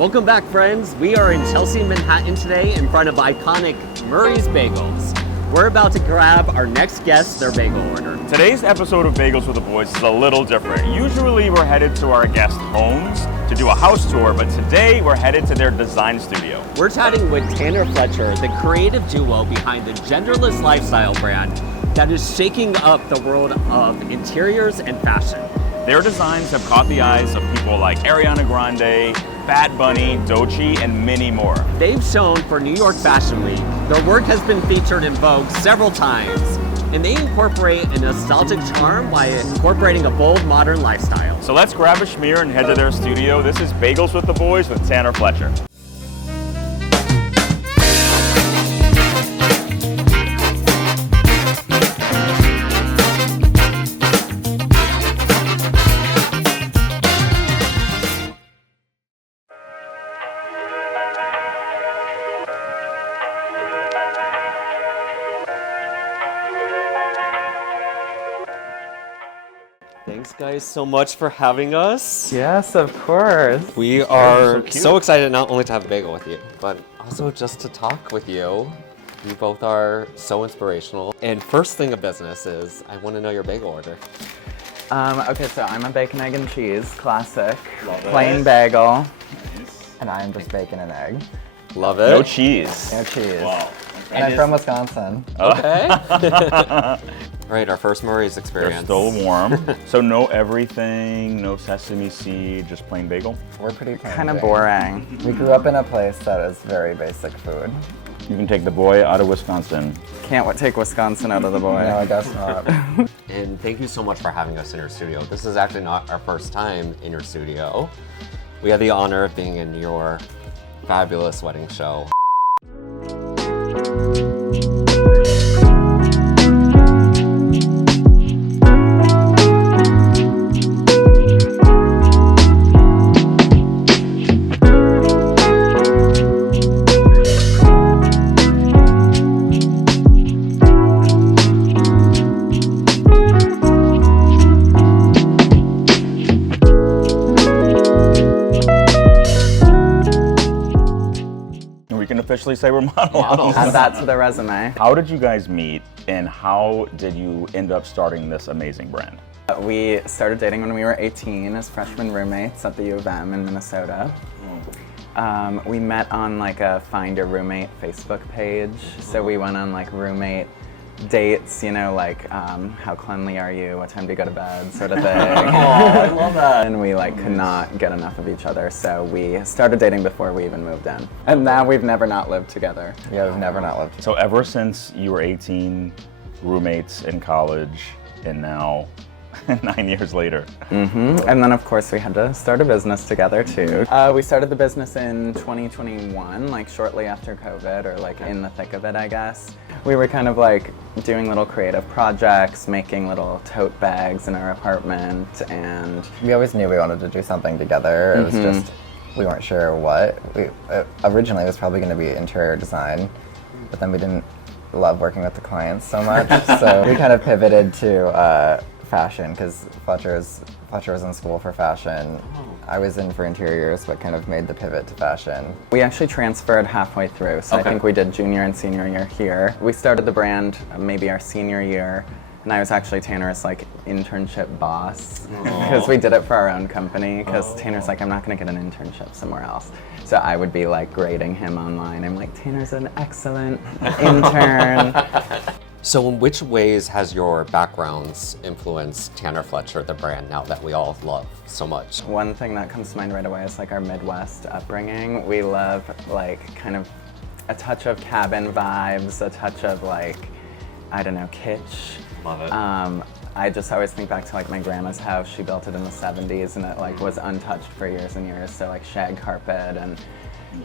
Welcome back, friends. We are in Chelsea, Manhattan today in front of iconic Murray's Bagels. We're about to grab our next guest their bagel order. Today's episode of Bagels with the Boys is a little different. Usually we're headed to our guest homes to do a house tour, but today we're headed to their design studio. We're chatting with Tanner Fletcher, the creative duo behind the Genderless lifestyle brand that is shaking up the world of interiors and fashion. Their designs have caught the eyes of people like Ariana Grande, Bad Bunny, Doechii, and many more. They've shown for New York Fashion Week. Their work has been featured in Vogue several times, and they incorporate a nostalgic charm by incorporating a bold, modern lifestyle. So let's grab a schmear and head to their studio. This is Bagels with the Boys with Tanner Fletcher. Thanks, guys, so much for having us. Yes, of course. We are So so excited not only to have a bagel with you, but also just to talk with you. You both are so inspirational. And first thing of business is, I want to know your bagel order. Okay, so I'm a bacon, egg, and cheese, classic, Love it. plain bagel. Nice. And I'm just bacon and egg. Love it. No cheese. No cheese. Wow. And I'm from Wisconsin. Okay. Right, our first Murray's They're experience. still warm. So no everything, no sesame seed, just plain bagel. We're pretty Kind of boring. We grew up in a place that is very basic food. You can take the boy out of Wisconsin. Can't take Wisconsin out of the boy. No, I guess not. And thank you so much for having us in your studio. This is actually not our first time in your studio. We have the honor of being in your fabulous wedding show. We can officially say we're models. Add that to the resume. How did you guys meet and how did you end up starting this amazing brand? We started dating when we were 18 as freshman roommates at the U of M in Minnesota. We met on like a Find Your Roommate Facebook page. So we went on like roommate dates, you know, like how cleanly are you, what time do you go to bed, sort of thing. I love that. And we like could not get enough of each other, so we started dating before we even moved in. And now we've never not lived together. Yeah, we've never not lived. So ever since you were 18, roommates in college, and now 9 years later. And then of course we had to start a business together too. We started the business in 2021, like shortly after COVID, or like in the thick of it, I guess. We were kind of like doing little creative projects, making little tote bags in our apartment, and We always knew we wanted to do something together. It was just, we weren't sure what. Originally it was probably going to be interior design, but then we didn't love working with the clients so much. So we kind of pivoted to fashion, because Fletcher was in school for fashion. I was in for interiors, but kind of made the pivot to fashion. we actually transferred halfway through. So I think we did junior and senior year here. We started the brand maybe our senior year, and I was actually Tanner's like internship boss because we did it for our own company. Because Tanner's like, I'm not going to get an internship somewhere else. So I would be like grading him online. I'm like, Tanner's an excellent intern. So in which ways has your backgrounds influenced Tanner Fletcher, the brand, now that we all love so much? One thing that comes to mind right away is like our Midwest upbringing. We love like kind of a touch of cabin vibes, a touch of like, I don't know, kitsch. Love it. I just always think back to like my grandma's house. She built it in the 70s and it like was untouched for years and years. So like shag carpet and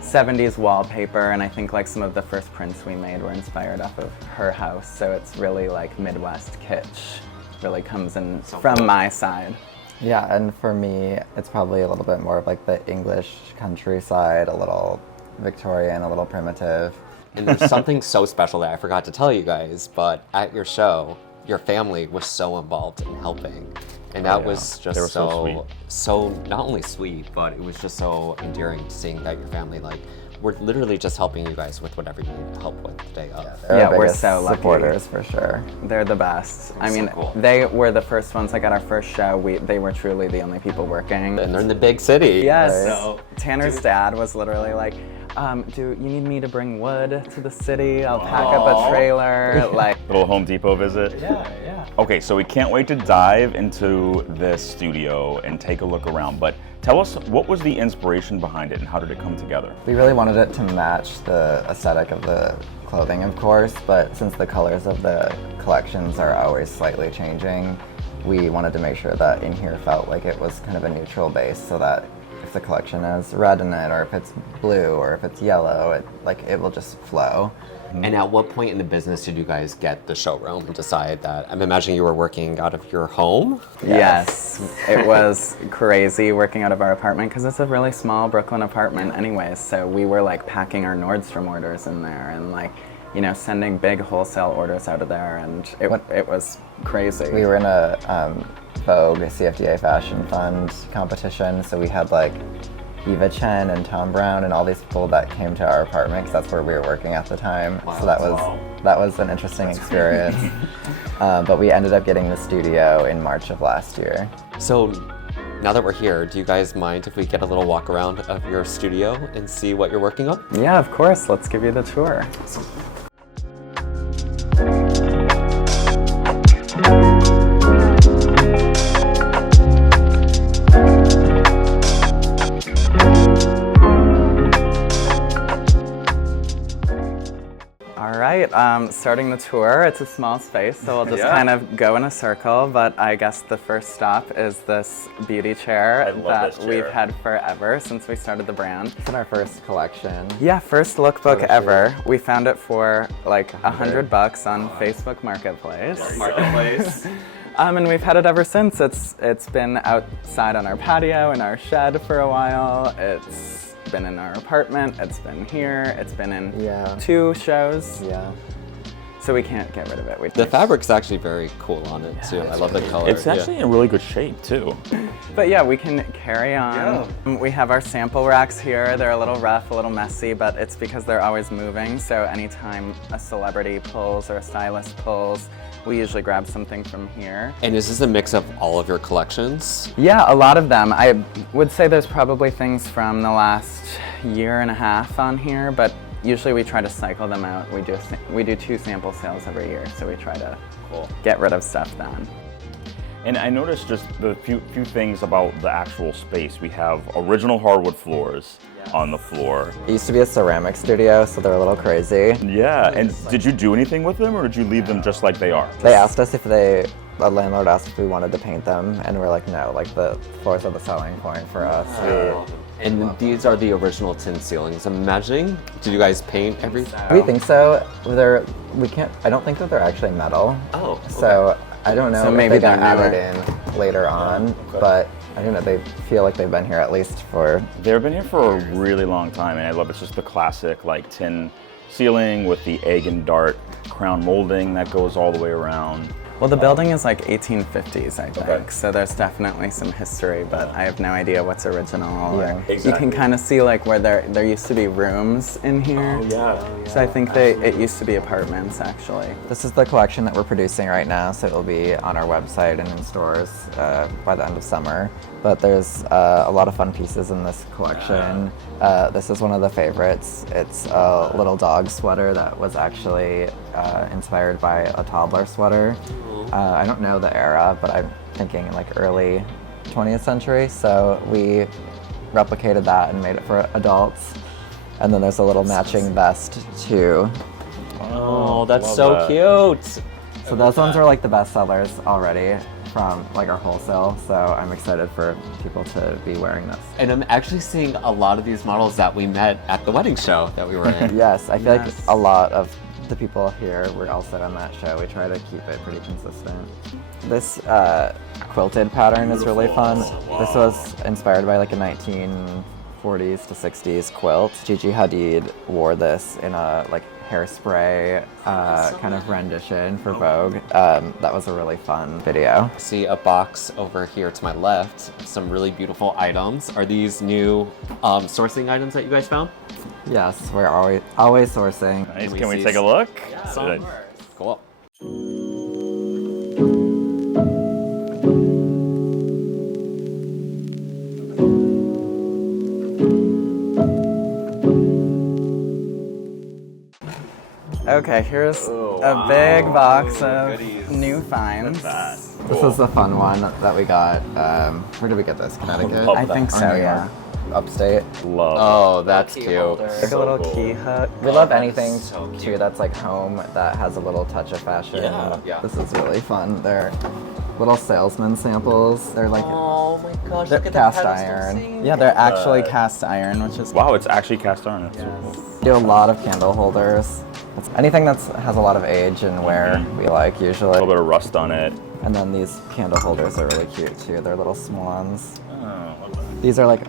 70s wallpaper, and I think like some of the first prints we made were inspired off of her house. So it's really like Midwest kitsch, really comes in from my side. Yeah, and for me, it's probably a little bit more of like the English countryside, a little Victorian, a little primitive. And there's something so special that I forgot to tell you guys, but at your show, your family was so involved in helping And that yeah. was They just were so so not only sweet, but it was just so endearing seeing that your family, like, we're literally just helping you guys with whatever you need help with the day of. They're Yeah, our we're biggest so lucky. supporters for sure. They're the best. I mean, cool. they were the first ones. Like at our first show, they were truly the only people working. And they're in the big city. Yes. Right. So Tanner's dad was literally like, do you need me to bring wood to the city? I'll pack up a trailer. Like, Little Home Depot visit. yeah. Okay, so we can't wait to dive into this studio and take a look around, but tell us, what was the inspiration behind it and how did it come together? We really wanted it to match the aesthetic of the clothing, of course, but since the colors of the collections are always slightly changing, we wanted to make sure that in here felt like it was kind of a neutral base, so that if the collection has red in it, or if it's blue, or if it's yellow, it will just flow. And at what point in the business did you guys get the showroom and decide that? I'm imagining you were working out of your home? Yes. It was crazy working out of our apartment because it's a really small Brooklyn apartment anyways. So we were like packing our Nordstrom orders in there and like, sending big wholesale orders out of there, and it was crazy. We were in a Vogue CFDA Fashion Fund competition, so we had like Eva Chen and Tom Brown and all these people that came to our apartment because that's where we were working at the time. Wow. So that was an interesting experience. But we ended up getting the studio in March of last year. So now that we're here, do you guys mind if we get a little walk around of your studio and see what you're working on? Yeah, of course. Let's give you the tour. All right, starting the tour. It's a small space, so we'll just kind of go in a circle, but I guess the first stop is this beauty chair I love that this chair. we've had forever since we started the brand. It's in our first collection. Yeah, first lookbook shoot. ever. We found it for like $100 on Facebook Marketplace. And we've had it ever since. It's been outside on our patio in our shed for a while. It's been in our apartment. It's been here. It's been in 2 shows. Yeah. So we can't get rid of it. The fabric's actually very cool on it too. I love the color. It's actually in really good shape too. But yeah, we can carry on. We have our sample racks here. They're a little rough, a little messy, but it's because they're always moving. So anytime a celebrity pulls or a stylist pulls, we usually grab something from here. And is this a mix of all of your collections? Yeah, a lot of them. I would say there's probably things from the last year and a half on here, but usually we try to cycle them out. We do 2 sample sales every year, so we try to get rid of stuff then. And I noticed just the few things about the actual space. We have original hardwood floors on the floor. It used to be a ceramic studio, so they're a little crazy. Yeah, and did you do anything with them or did you leave them just like they are? They asked us a landlord asked if we wanted to paint them, and we're like, no, like the floors are the selling point for us. And these are the original tin ceilings. I'm imagining, did you guys paint everything? We think so. I don't think that they're actually metal. Oh, okay. So I don't know So if maybe they got they're added in later on, but I don't know, they feel like they've been here at least for... They've been here for a really long time, and I love it's just the classic like tin ceiling with the egg and dart crown molding that goes all the way around. Well, the building is like 1850s, I think, Okay. so there's definitely some history, but I have no idea what's original. Yeah. Or You Exactly. can kind of see like where there used to be rooms in here. So I think it used to be apartments, actually. This is the collection that we're producing right now, so it'll be on our website and in stores by the end of summer. But there's a lot of fun pieces in this collection. This is one of the favorites. It's a little dog sweater that was actually inspired by a toddler sweater. I don't know the era, but I'm thinking like early 20th century. So we replicated that and made it for adults. And then there's a little matching vest too. Oh, that's love so that. cute. So those ones are like the best sellers already from like our wholesale. So I'm excited for people to be wearing this. And I'm actually seeing a lot of these models that we met at the wedding show that we were in. Yes, I feel like Yes. a lot of the people here were also on that show. We try to keep it pretty consistent. This quilted pattern is really fun. This was inspired by like a 1940s 40s to 60s quilt. Gigi Hadid wore this in a like hairspray kind of rendition for Vogue. That was a really fun video. See a box over here to my left, some really beautiful items. Are these new sourcing items that you guys found? Yes, we're always sourcing. Nice. we Can we see take a look? Some. Cool. Okay, here's a big box of new finds. This is the fun one that we got. Where did we get this? Connecticut? I think so, yeah. Upstate. Love. Oh, that's cute. Like a little key hook. We love anything too that's like home that has a little touch of fashion. Yeah. This is really fun. They're little salesman samples. They're like Oh my gosh, they're look at the cast pedestal iron. scene. Yeah, they're actually cast iron, which is Wow, it's actually cast iron. That's so cool. We do a lot of candle holders. Anything that has a lot of age and wear we like A usually. little bit of rust on it. And then these candle holders are really cute too. They're little swans. Oh, These are like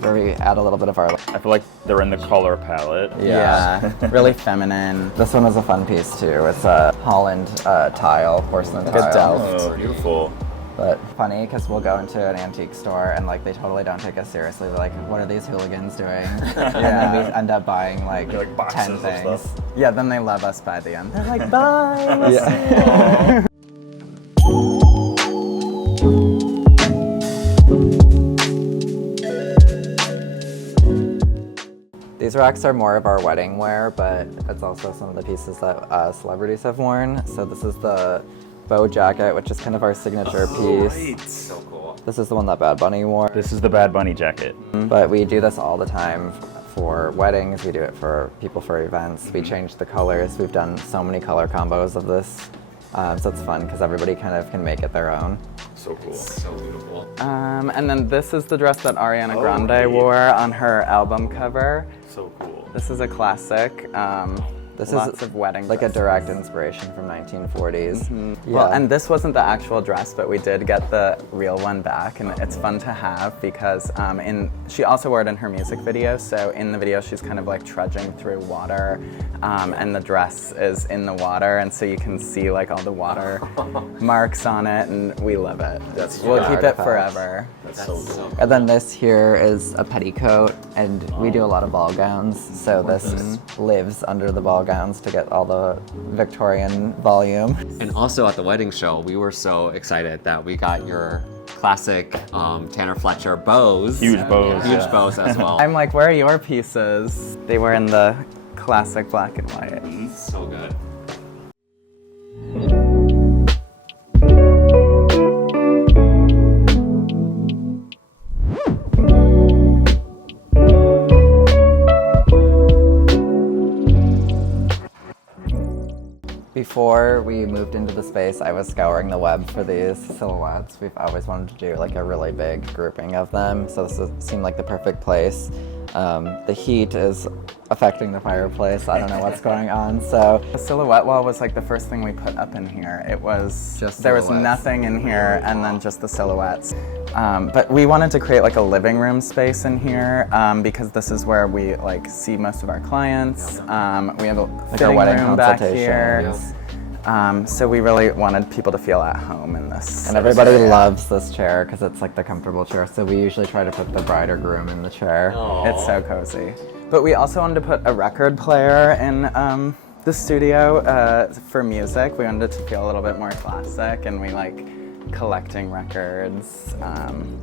where we add a little bit of our I feel like they're in the color palette. yeah, really feminine. This one was a fun piece too. It's a Holland tile, porcelain Like a tile. Delft. Oh, beautiful. But funny because we'll go into an antique store and like they totally don't take us seriously. They're like, "What are these hooligans doing?" And then we end up buying like, Like boxes 10 of things. stuff. Yeah, then they love us by the end. They're like, bye. Yeah. These racks are more of our wedding wear, but it's also some of the pieces that celebrities have worn. So this is the bow jacket, which is kind of our signature piece. So cool. This is the one that Bad Bunny wore. This is the Bad Bunny jacket. But we do this all the time for weddings. We do it for people for events. We change the colors. We've done so many color combos of this. So it's fun because everybody kind of can make it their own. So cool. So beautiful. And then this is the dress that Ariana Grande wore on her album cover. So cool. This is a classic. This Lots is of wedding like a dresses. direct inspiration from 1940s. Yeah. Well, and this wasn't the actual dress, but we did get the real one back, and it's fun to have because she also wore it in her music video. So in the video, she's kind of like trudging through water, and the dress is in the water, and so you can see like all the water marks on it, and we love it. We'll keep it artifact. forever. That's so cool. And then this here is a petticoat, and we do a lot of ball gowns, so this lives under the ball gowns to get all the Victorian volume. And also at the wedding show, we were so excited that we got your classic Tanner Fletcher bows. Huge bows. Huge yeah. bows as well. I'm like, where are your pieces? They were in the classic black and white. So good. Before we moved into the space, I was scouring the web for these silhouettes. We've always wanted to do like a really big grouping of them, so seemed like the perfect place. The heat is affecting the fireplace. I don't know what's going on, so. The silhouette wall was like the first thing we put up in here. It was Just there was silhouettes. nothing in here, and then just the silhouettes. But we wanted to create like a living room space in here because this is where we like see most of our clients. We have a fitting wedding room back consultation. here. So we really wanted people to feel at home in this. And everybody loves this chair because it's like the comfortable chair, so we usually try to put the bride or groom in the chair. It's so cozy. But we also wanted to put a record player in the studio for music. We wanted it to feel a little bit more classic, and we like collecting records.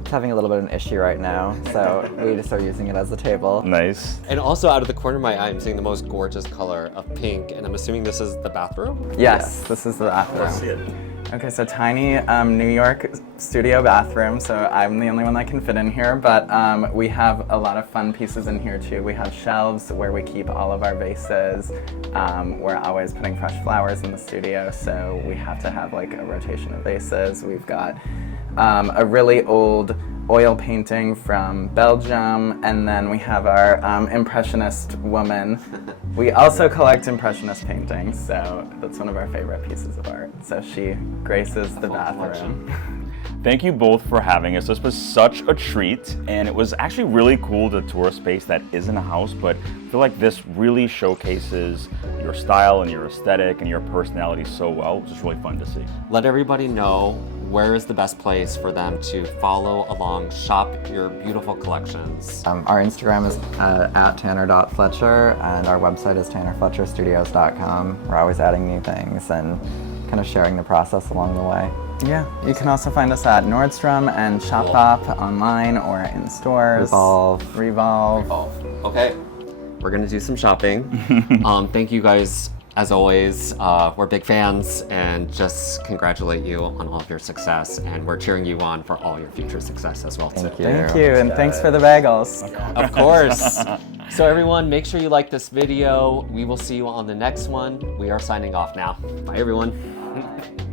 It's having a little bit of an issue right now, so we just are using it as a table. Nice. And also out of the corner of my eye, I'm seeing the most gorgeous color of pink, and I'm assuming this is the bathroom? Yes, this is the bathroom. Okay, so tiny New York studio bathroom, so I'm the only one that can fit in here, but we have a lot of fun pieces in here too. We have shelves where we keep all of our vases. We're always putting fresh flowers in the studio, so we have to have like a rotation of vases. We've got a really old oil painting from Belgium, and then we have our Impressionist woman. We also collect Impressionist paintings, so that's one of our favorite pieces of art. So she graces the bathroom. Thank you both for having us. This was such a treat, and it was actually really cool to tour a space that isn't a house, but I feel like this really showcases your style and your aesthetic and your personality so well. It's just really fun to see. Let everybody know where is the best place for them to follow along, shop your beautiful collections. Our Instagram is at tanner.fletcher, and our website is tannerfletcherstudios.com. We're always adding new things and kind of sharing the process along the way. Yeah, you can also find us at Nordstrom and Shopbop online or in stores. Revolve. Okay, we're gonna do some shopping. Thank you guys, as always. We're big fans and just congratulate you on all of your success, and we're cheering you on for all your future success as well too. Thank you, and thanks for the bagels. Of course. So everyone, make sure you like this video. We will see you on the next one. We are signing off now. Bye everyone.